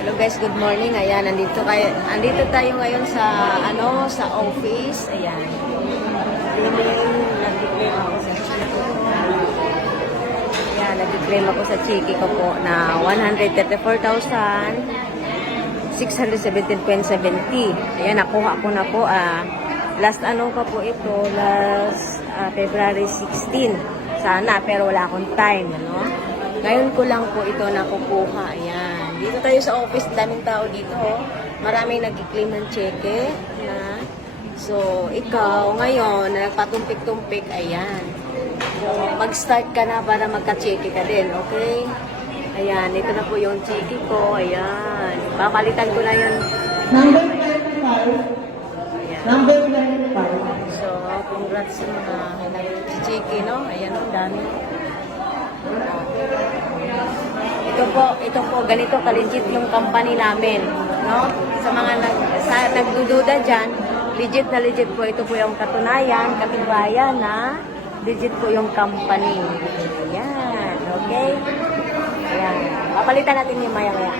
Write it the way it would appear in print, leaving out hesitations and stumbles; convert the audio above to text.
Hello guys, good morning. Ayan, andito tayo ngayon sa sa office. Ayan. Nag-declare ako sa Chiki ko. Ayan, nag-declare ako sa Chiki ko po na 134,617.70. Ayan, nakuha ko na po. Last pa po ito, last February 16. Sana, pero wala akong time, ano? Ngayon ko lang po ito nakukuha. Ayan. Dito tayo sa office, daming tao dito. Maraming nag-claim ng cheque. Ayan. So, ikaw, ngayon, nagpatumpik-tumpik, ayan. So, mag-start ka na para magka-cheque ka din, okay? Ayan, ito na po yung cheque ko. Ayan. Papalitan ko na yun. Number 95. Ayan. Number 95. So, congrats sa mga nag-cheque, no? Ayan, ang dami. Ito po, ganito ka-legit yung company namin, no? Sa mga nagdududa dyan, legit na legit po. Ito po yung katunayan, katibayan na legit po yung company. Ayan, okay? Ayan, papalitan natin yung maya-maya.